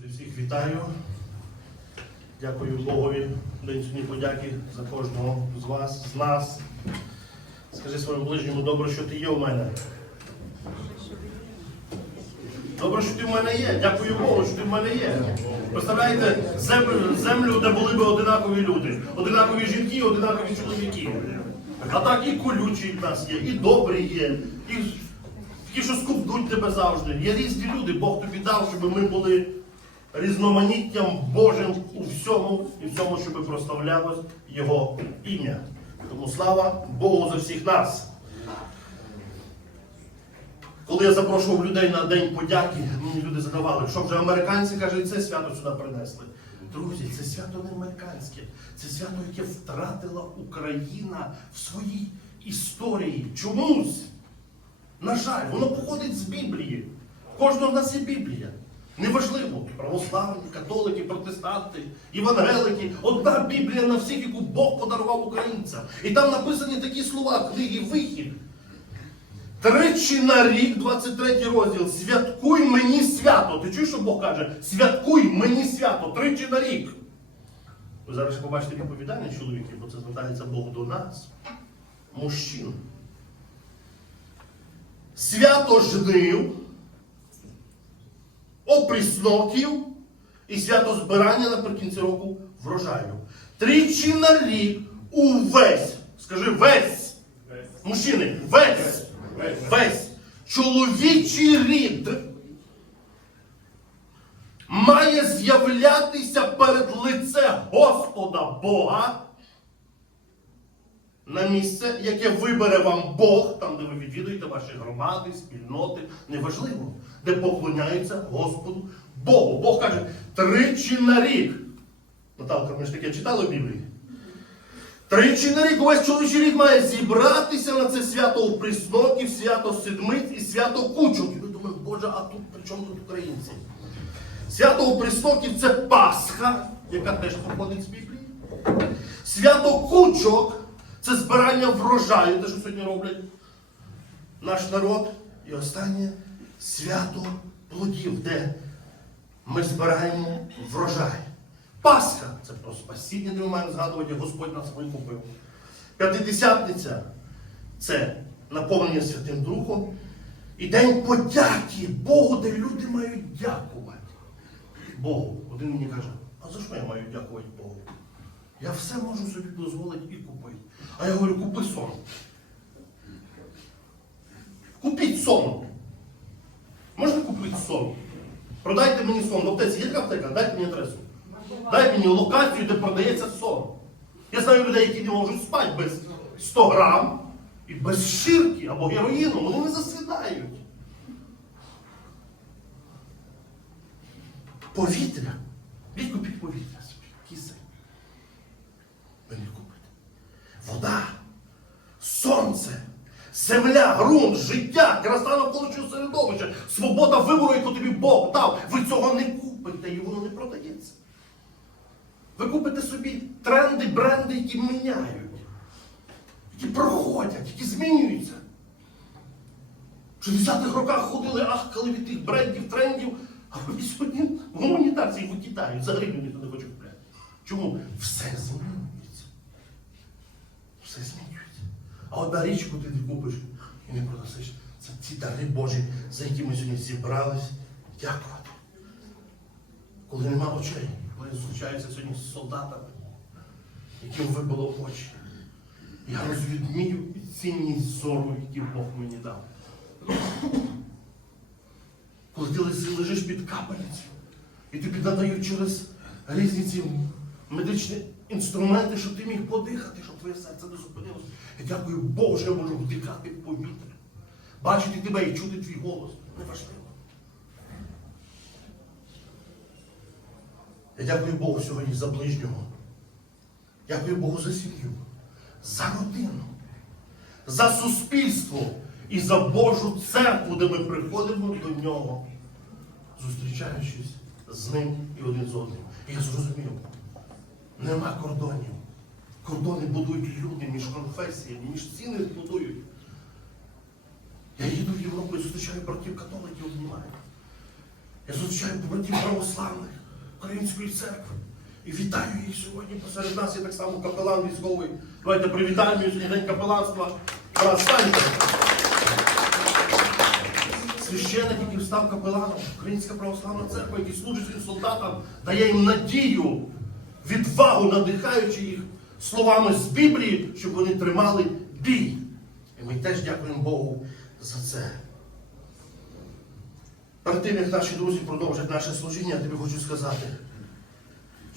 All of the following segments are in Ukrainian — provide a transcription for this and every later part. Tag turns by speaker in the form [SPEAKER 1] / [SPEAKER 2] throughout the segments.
[SPEAKER 1] Друзі, всіх вітаю. Дякую Богові. Сьогодні подяки за кожного з вас, з нас. Скажи своєму ближньому, добре, що ти є у мене. Добре, що ти в мене є. Дякую Богу, що ти в мене є. Представляєте, землю, землю, де були б одинакові люди, одинакові жінки, одинакові чоловіки. А так і колючі в нас є, і добрі є, і ті, що скупнуть тебе завжди. Є різні люди, Бог тобі дав, щоб ми були різноманіттям Божим у всьому і всьому, щоб прославлялось Його ім'я. Тому слава Богу за всіх нас. Коли я запрошував людей на День подяки, мені люди задавали, що вже американці каже, і це свято сюди принесли. Друзі, це свято не американське, це свято, яке втратила Україна в своїй історії. Чомусь. На жаль, воно походить з Біблії. Кожного з нас є Біблія. Неважливо, православні, католики, протестанти, євангелики. Одна Біблія на всіх, яку Бог подарував українцям. І там написані такі слова книги Вихід. Тричі на рік, 23 розділ, святкуй мені свято. Ти чуєш, що Бог каже? Святкуй мені свято, тричі на рік. Ви зараз побачите відповідальні чоловіки, бо це звертається Бог до нас, мужчин. Свято жнив, опрісноків і свято збирання наприкінці року врожаю. Тричі на рік увесь, скажи весь, мужчини, весь, весь. Чоловічий рід має з'являтися перед лице Господа Бога на місце, яке вибере вам Бог, там, де ви відвідуєте ваші громади, спільноти, неважливо, де поклоняються Господу Богу. Бог каже, тричі на рік. Наталка, ми ж таке читали в Біблії? Тричі на рік увесь чоловічий рік має зібратися на це свято у Присноків, свято Седмиць і свято Кучок. І ви думаєте, Боже, а тут при чому тут українці? Свято у Присноків це Пасха, яка теж походить з Біблії. Свято Кучок це збирання врожаю, те, що сьогодні роблять наш народ. І останнє свято плодів, де ми збираємо врожай. Пасха це про спасіння, де ми маємо згадувати, Господь нас викупив. П'ятидесятниця це наповнення Святим Духом. І День подяки Богу, де люди мають дякувати. Богу. Один мені каже, а за що я маю дякувати Богу? Я все можу собі дозволити і купити. А я говорю, купи сон. Купіть сон. Можна купити сон? Продайте мені сон. В аптеці є така аптека? Дайте мені адресу. Дайте мені локацію, де продається сон. Я знаю людей, які не можуть спати без 100 грам і без ширки або героїну. Вони не засідають. Повітря. Від купіть повітря собі. Кисень. Ви не купите. Вода, сонце, земля, ґрунт, життя, краса навколишнього середовища, свобода вибору, яку тобі Бог дав. Ви цього не купите і воно не продається. Ви купите собі тренди, бренди, які міняють, які проходять, які змінюються. В 60-х роках ходили, ахкали від тих брендів, трендів, а сьогодні в гуманітарці в Китаї за гривню ніхто не хоче купляти. Чому? Все змінюється. Все змінюється. А одна річ, яку ти купиш і не продасиш, це ті дари Божі, за які ми сьогодні зібрались дякувати. Коли нема очей, коли я зустрічаюся сьогодні з солдатами, яким вибило очі. Я розвідмію цінність зору, який Бог мені дав. Коли ти лежиш під капельницею, і тобі надають через різні ці медичні інструменти, щоб ти міг подихати, щоб твоє серце не зупинилося. Я дякую Богу, що я можу вдихати повітря, бачити тебе і чути твій голос. Неважливо. Я дякую Богу сьогодні за ближнього. Дякую Богу за сім'ю, за родину, за суспільство і за Божу церкву, де ми приходимо до нього, зустрічаючись з ним і один з одним. І я зрозумів, нема кордонів. Кордони будують люди між конфесіями, між ціни будують. Я їду в Європу і зустрічаю братів католиків, обнімаю. Я зустрічаю побратів православних Української церкви. І вітаю їх сьогодні. Посеред нас є так само капелан військовий. Давайте привітаємо сьогодні день капеланства. Станьте. Священник, який став капеланом, Українська православна церква, який служить своїм солдатам, дає їм надію, відвагу, надихаючи їх словами з Біблії, щоб вони тримали бій. І ми теж дякуємо Богу за це. Перед тим, як наші друзі продовжать наше служіння, я тобі хочу сказати,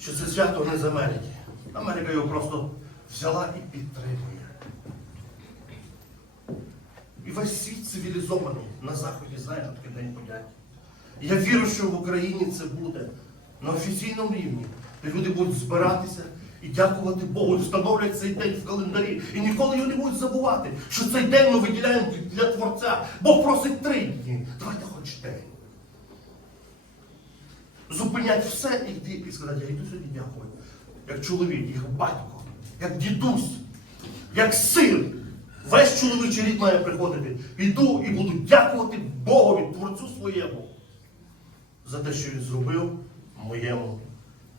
[SPEAKER 1] що це свято не з Америки. Америка його просто взяла і підтримує. І весь світ цивілізований на Заході знає, таке День подяки. Я вірю, що в Україні це буде на офіційному рівні, де люди будуть збиратися і дякувати Богу, і встановлять цей день в календарі. І ніколи його не будуть забувати, що цей день ми виділяємо для Творця. Бог просить три дні. Давайте хоч день. Зупинять все і йти і сказати, я йду сьогодні дякую. Як чоловік, як батько, як дідусь, як син. Весь чоловічий рід має приходити. Іду і буду дякувати Богові, Творцю своєму, за те, що він зробив моєму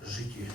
[SPEAKER 1] житті.